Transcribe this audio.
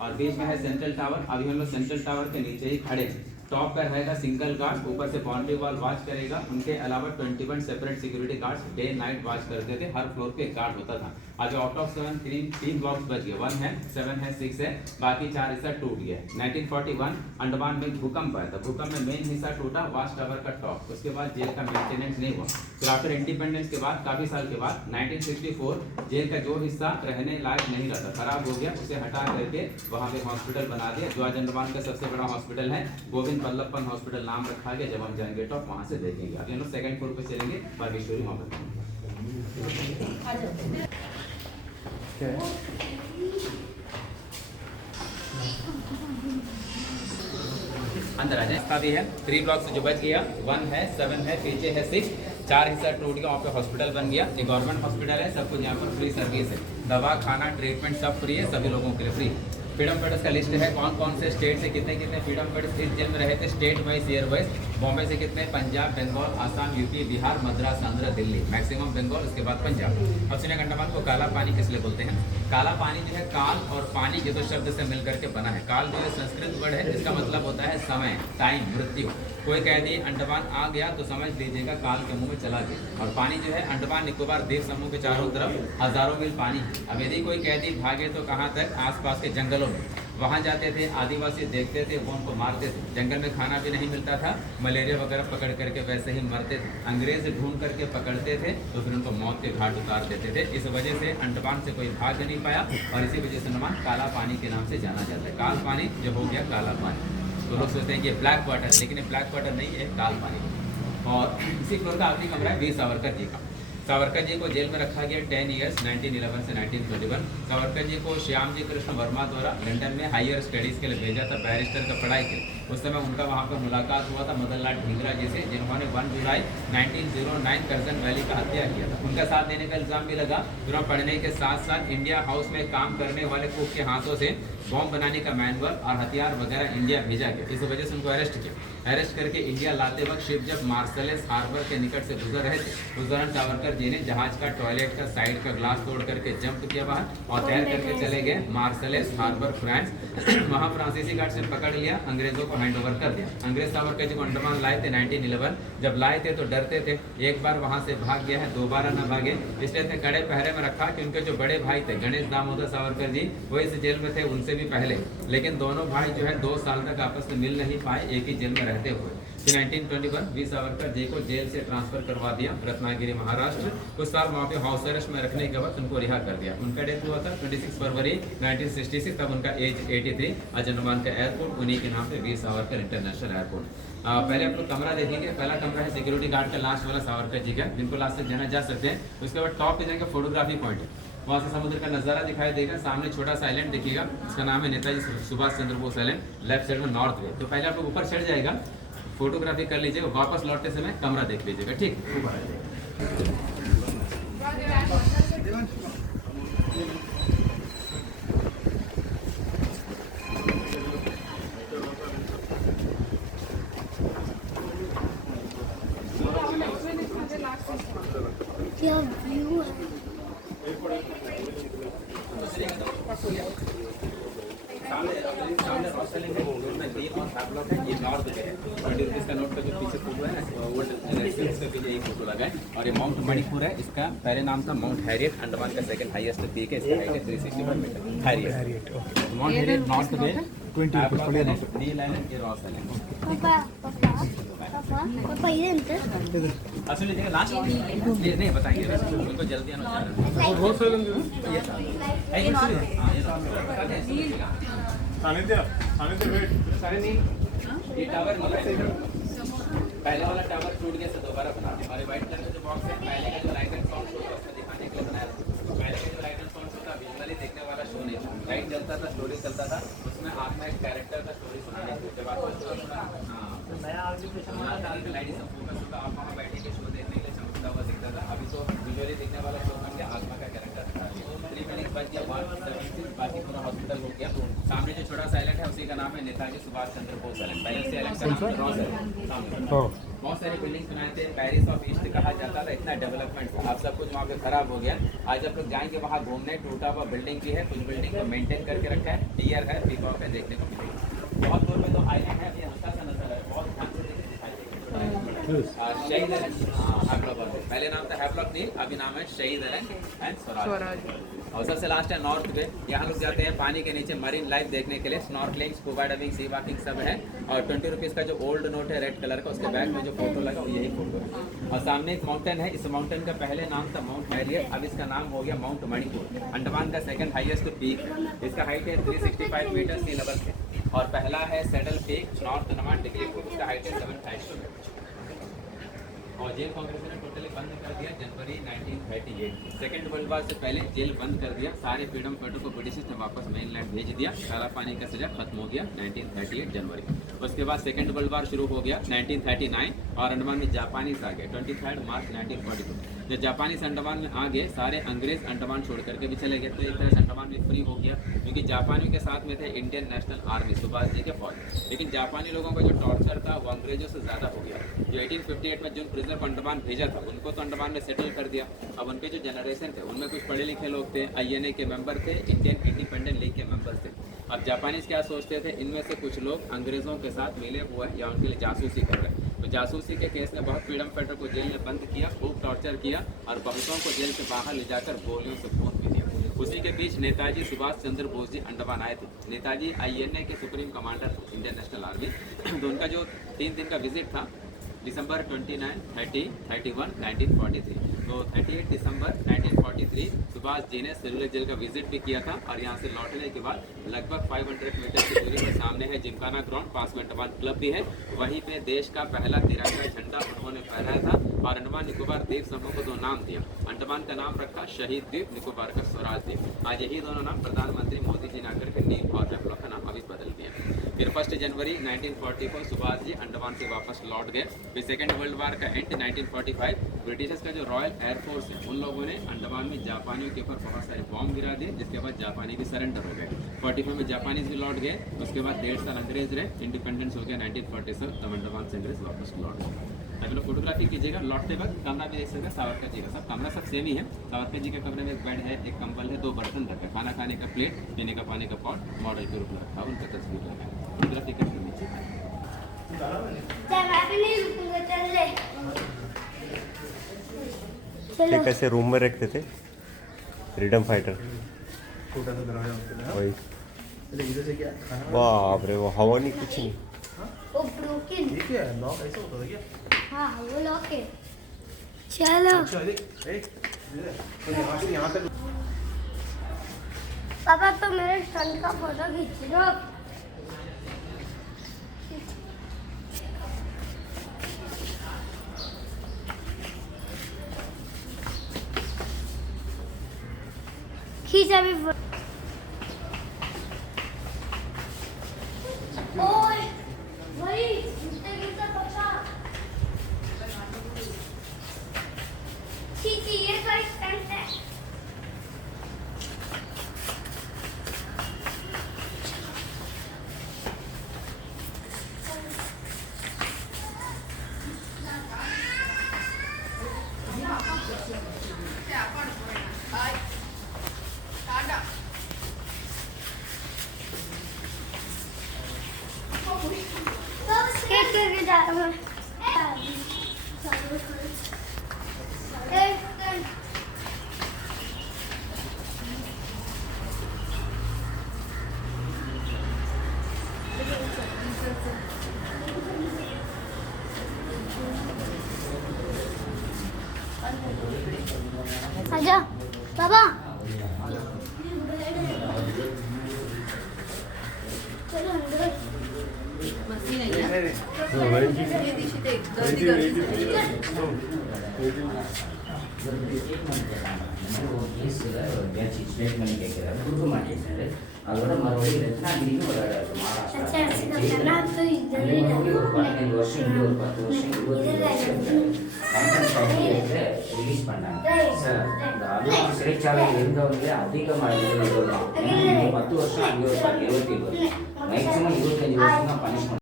और बीच में है सेंट्रल टावर। अभी हम लोग सेंट्रल टावर के नीचे ही खड़े हैं। टॉप पर रहेगा सिंगल गार्ड, ऊपर से बाउंड्री वॉल वॉच करेगा। उनके अलावा 21 separate security guards day night watch करते थे। हर फ्लोर पे एक गार्ड होता था। आज आउट ऑफ 7 तीन ब्लॉक्स बच गए। 1 है, 7 है, 6 है, बाकी 4 हिस्सा टूट गया। 1941 अंडमान में भूकंप आया था। भूकंप में मेन हिस्सा टूटा, वॉच टावर का टॉप। उसके बाद जेल का मेंटेनेंस नहीं हुआ। फिर आफ्टर इंडिपेंडेंस के बाद काफी साल के बाद 1964 जेल का जो हिस्सा रहने लायक नहीं रहता, खराब हो गया, उसे हटा करके वहां पे हॉस्पिटल बना दिया, जो आज अंडमान का सबसे बड़ा हॉस्पिटल है। गोविंद बल्लभ पंत हॉस्पिटल नाम रखा गया। जब हम जाएंगे टॉप वहां से देखेंगे। अभी हम लोग सेकंड फ्लोर पे चलेंगे, बाकी स्टोरी वहां पर। अंदर आ जाए। इसका भी है 3 ब्लॉक्स जो बच गया। 1 है, 7 है, पीछे है 6, 4 हिस्सा टूट गया। वहाँ पे हॉस्पिटल बन गया। एक गवर्नमेंट हॉस्पिटल है, सब कुछ यहाँ पर फ्री सर्विस है। दवा, खाना, ट्रीटमेंट सब फ्री है, सभी लोगों के लिए फ्री। फ्रीडम फाइटर्स का लिस्ट है, कौन कौन से स्टेट से कितने कितने फ्रीडम फाइटर्स इस जेल में रहे थे, state wise, year wise. Bombay से कितने, पंजाब, बंगाल, आसाम, यूपी, बिहार, मद्रास, आंध्र, दिल्ली, मैक्सिमम बंगाल, उसके बाद पंजाब। अब सुनिए अंडमान को काला पानी किस लिए बोलते हैं। काला पानी जो है, काल और पानी ये 2 शब्द से मिलकर के बना है। काल जो है संस्कृत वर्ड है, इसका मतलब होता है समय, टाइम, मृत्यु। कोई कह दिए अंडमान आ गया तो समझ लीजिएगा काल के मुंह में चला गया। और पानी जो है अंडमान निकोबार द्वीप समूह के चारों तरफ हजारों मील पानी है। अब यदि कोई कैदी भागे तो कहाँ तक, आसपास के जंगलों में। वहाँ जाते थे, आदिवासी देखते थे, वो उनको मारते थे। जंगल में खाना भी नहीं मिलता था, मलेरिया वगैरह पकड़ करके वैसे ही मरते थे। अंग्रेज ढूंढ करके पकड़ते थे तो फिर उनको मौत के घाट उतार देते थे। इस वजह से अंडमान से कोई भाग नहीं पाया और इसी वजह से अंडमान काला पानी के नाम से जाना जाता है। काल पानी जो हो गया काला पानी। तो लोग सोचते हैं कि ब्लैक वाटर, लेकिन ये ब्लैक वाटर नहीं है, काल पानी। और इसी फ्लोर का आखिरी कमरा है वीर सावरकर जी का। सावरकर जी को जेल में रखा गया 10 ईयर्स 1911 से 1921। सावरकर जी को श्याम जी कृष्ण वर्मा द्वारा लंदन में हायर स्टडीज़ के लिए भेजा था, बैरिस्टर का पढ़ाई के। उस समय उनका वहाँ पर मुलाकात हुआ था मदन लाल ढींगरा जी से, जिन्होंने 1 जुलाई 1909 कर्जन वैली का हत्या किया था। उनका साथ देने का इल्ज़ाम भी लगा। पूरा पढ़ने के साथ साथ इंडिया हाउस में काम करने वाले कुक के हाथों से बॉम्ब बनाने का मैनुअल और हथियार वगैरह इंडिया भेजा गया। इस वजह से उनको अरेस्ट किया। अरेस्ट करके इंडिया लाते वक्त शिप जब मार्शलेस हार्बर के निकट से गुजर रहे थे, उस दौरान सावरकर जी ने जहाज का टॉयलेट का साइड का ग्लास तोड़ करके जंप किया बाहर और तैर करके चले गए मार्शलेस हार्बर, फ्रांस। वहाँ फ्रांसीसी गार्ड से पकड़ लिया, अंग्रेजों को हैंड ओवर कर दिया। अंग्रेज सावरकर जी को अंडमान लाए थे 1911। जब लाए थे तो डरते थे, एक बार वहाँ से भाग गया है, दोबारा ना भागे, इसलिए इतने कड़े पहरे में रखा कि उनके जो बड़े भाई थे गणेश दामोदर सावरकर जी, वो इस जेल में थे उनसे भी पहले। लेकिन दोनों भाई जो है 2 साल तक आपस में मिल नहीं पाए, एक ही जेल में रहते हुए। फिर 1921 वीर सावरकर जी को जेल से ट्रांसफर करवा दिया रत्नागिरी महाराष्ट्र। कुछ साल वहाँ पे हाउस अरेस्ट में रखने के बाद उनको रिहा कर दिया। उनका डेथ हुआ था 26 फरवरी 1966, तब उनका एज 83। आज अंडमान का एयरपोर्ट उन्हीं के नाम पे वीर सावरकर इंटरनेशनल एयरपोर्ट। पहले आप लोग कमरा देखेंगे। पहला कमरा है सिक्योरिटी गार्ड का, लास्ट वाला सावरकर जी का, जिनको लास्ट तक जाना जा सकते हैं। उसके बाद टॉप पे जाएंगे, फोटोग्राफी पॉइंट है, वहाँ से समुद्र का नज़ारा दिखाई देगा। सामने छोटा सा आइलैंड देखिएगा, इसका नाम है Netaji Subhash Chandra Bose island, left side में नॉर्थ वे। तो पहले आप लोग ऊपर चढ़ जाएगा, फोटोग्राफी कर लीजिएगा, वापस लौटते समय कमरा देख लीजिएगा, ठीक। क्या व्यू है। सामने हॉस्टल है, ग्रीन और ब्लॉक है, ये नॉर्थ है। 20 रुपीज़ का नोट का जो पीछे फोटो है ना, वो इसके पीछे एक फोटो लगा है। और ये माउंट मणिपुर है, इसका पहले नाम था माउंट हैरियट, अंडमान का सेकंड हाईएस्ट पीक है, इसका हाइट है 365 metre. Harriet mount Harriet north में 20 रुपीज़ नील आइलैंड, ये रॉस आइलैंड। पापा ये अंतर असली जगह लास्ट नहीं बताएंगे, उनको जल्दी आना चाहिए। और बहुत सारे ये सारे नहीं, ये टावर पहले वाला टावर टूट गया से दोबारा बना दिया। और व्हाइट कलर का जो बॉक्स है, पहले का जो लाइट एंड साउंड शो था उसमें दिखाने के लिए बनाया था। पहले का जो लाइट एंड साउंड शो था विजुअली देखने वाला शो नहीं था, लाइट जलता था, स्टोरी चलता था, उसमें आप में एक कैरेक्टर का स्टोरी सुनाने के बाद लाइट सब फोकस होता, आप वहाँ बैठे के शो देखने के लिए चमकता हुआ दिखता था। अभी तो विजुअली देखने वाला शो बन गया, आत्मा का कैरेक्टर था। 3 मिनट बच गया, 1 बाकी पूरा हॉस्पिटल हो गया। सामने जो छोटा सा आइलैंड है उसी का नाम है नेताजी सुभाष चंद्र बोस आइलैंड। पहले से आइलैंड का नाम रॉस है, सामने बहुत सारी बिल्डिंग बनाए थे, पेरिस ऑफ ईस्ट कहा जाता था, इतना डेवलपमेंट था। अब सब कुछ वहाँ पे खराब हो गया। आज आप लोग जाएंगे वहाँ घूमने, टूटा हुआ बिल्डिंग भी है, कुछ बिल्डिंग को मेंटेन करके रखा है, डियर है, पीकॉक है, देखने को मिलेगी। बहुत दूर में तो आईलैंड है, अभी हल्का सा नजर है, बहुत ध्यान से देखिए, दिखाई देगा। शहीद हैवलॉक, पहले नाम था हैवलॉक नहीं, अभी नाम है शहीद एंड स्वराज। और सबसे लास्ट है नॉर्थ पे, यहाँ लोग जाते हैं पानी के नीचे मरीन लाइफ देखने के लिए, snorkelling, scuba diving, sea walking सब है। और 20 रुपीज़ का जो ओल्ड नोट है रेड कलर का, उसके बैक में जो फोटो लगा वो यही फोटो है। और सामने एक माउंटेन है, इस माउंटेन का पहले नाम था माउंट हैरियट, अब इसका नाम हो गया माउंट मणिपुर। अंडमान का सेकंड हाईएस्ट पीक है, इसका हाइट है 365 मीटर सी लेवल से। और पहला है saddle peak north Andaman degree, उसका हाइट है 752 मीटर। और जेल कांग्रेस ने टोटली बंद कर दिया जनवरी 1938। सेकेंड वर्ल्ड वार से पहले जेल बंद कर दिया, सारे फ्रीडम फाइटर को ब्रिटिश ने वापस मेनलैंड भेज दिया, काला पानी का सजा खत्म हो गया 1938 जनवरी। उसके बाद सेकेंड वर्ल्ड वार शुरू हो गया 1939 और अंडमान में जापानीज आ गए 23 मार्च 1942। जब जापानीज अंडमान में आ गए, सारे अंग्रेज अंडमान छोड़ करके भी चले गए, तो एक तरह से अंडमान भी फ्री हो गया, क्योंकि जापानियों के साथ में थे Indian national army, Subhash ji के फौज। लेकिन जापानी लोगों का जो टॉर्चर था वो अंग्रेजों से ज़्यादा हो गया। जो 1858 में जिन प्रिजनर को अंडमान भेजा था, उनको तो अंडमान में सेटल कर दिया। अब उनके जो जनरेशन थे उनमें कुछ पढ़े लिखे लोग थे, INA के मेंबर थे, इंडियन इंडिपेंडेंट लीग के मेंबर थे। अब जापानीज क्या सोचते थे, इनमें से कुछ लोग अंग्रेजों के साथ मिले हुए या उनके लिए जासूसी कर रहे हैं। तो जासूसी के केस में बहुत फ्रीडम फाइटर को जेल में बंद किया, खूब टॉर्चर किया और बहुतों को जेल से बाहर ले जाकर गोलियों से भून भी दिया। उसी के बीच नेताजी सुभाष चंद्र बोस जी अंडमान आए थे। नेताजी INA के सुप्रीम कमांडर थे, इंडियन नेशनल आर्मी। तो उनका जो 3 दिन का विजिट था, दिसंबर 29, 30, 31, 1943। तो 38 दिसंबर 1943 सुभाष जी ने सेलुलर जेल का विजिट भी किया था। और यहाँ से लौटने के बाद लगभग 500 मीटर की दूरी पर सामने है जिमखाना ग्राउंड, पास में अंडमान क्लब भी है, वहीं पे देश का पहला तिरंगा झंडा उन्होंने फहराया था। और अंडमान निकोबार द्वीप समूह को 2 नाम दिया, अंडमान का नाम रखा शहीद द्वीप, निकोबार का स्वराज द्वीप। आज यही दोनों नाम प्रधानमंत्री मोदी जी ने आकर के नीम और हैवलॉक का नाम अभी बदल दिया। फिर 1 जनवरी 1940 को सुभाष जी अंडमान से वापस लौट गए। फिर सेकेंड वर्ल्ड वार का एंड 1945, ब्रिटिशर्स का जो रॉयल एयरफोर्स है उन लोगों ने अंडमान में जापानियों के ऊपर बहुत सारे बॉम्ब गिरा दिए, जिसके बाद जापानी भी सरेंडर हो गए। 45 में जापानीज भी लौट गए, उसके बाद 1.5 साल अंग्रेज रहे, इंडिपेंडेंस हो गया 1947, तब अंडमान से अंग्रेज वापस लौट गए। अभी लोग फोटोग्राफी कीजिएगा, लौटते वक्त कमरा भी देख सकते हैं, सावरकर जी का सब कमरा सब सेम ही है। सावरकर जी के कमरे में एक बेड है, एक कंबल है, 2 बर्तन रखा, खाना खाने का प्लेट, पीने का पानी का पॉट, मॉडल के रूप में रखा, उनका तस्वीर लगा है। फोटोग्राफी करके नीचे मैं भी नहीं रुकूंगा, चल ले। चलो कैसे रूम में रखते थे फ्रीडम फाइटर, छोटा सा दरवाजा होता है। वही इधर से क्या बाप रे, वो हवा नहीं, कुछ नहीं। वो ब्रोकन। ये क्या है, लॉक ऐसा होता था क्या? हाँ वो लॉक है। चलो अच्छा देख, तो यहाँ तक पापा, तो मेरे सन का फोटो खींच लो। खींच अभी। ओए वही गिरता पक्का। खींची, ये तो स्टंट है। स्केट करके जा रहा हूँ। आजा बाबा, चलो अंदर। அதோட மறுபடியும் ரத்னாகிரின்னு ஒரு இடம் अच्छा ऐसे करना तो इधर ही ஒரு 15 வருஷம் இங்கே ஒரு 10 வருஷம் 20 வருஷம் ரிலீஸ் பண்ணாங்க சார். இந்த அண்ணா சிறைச்சாலை இருந்தவங்களே அதிகமாக இருந்தது தான். 10 வருஷம் அங்கே ஒரு 27 வருஷம் மேக்ஸிமம் 25 வருஷம் தான் பனிஷ்மெண்ட்.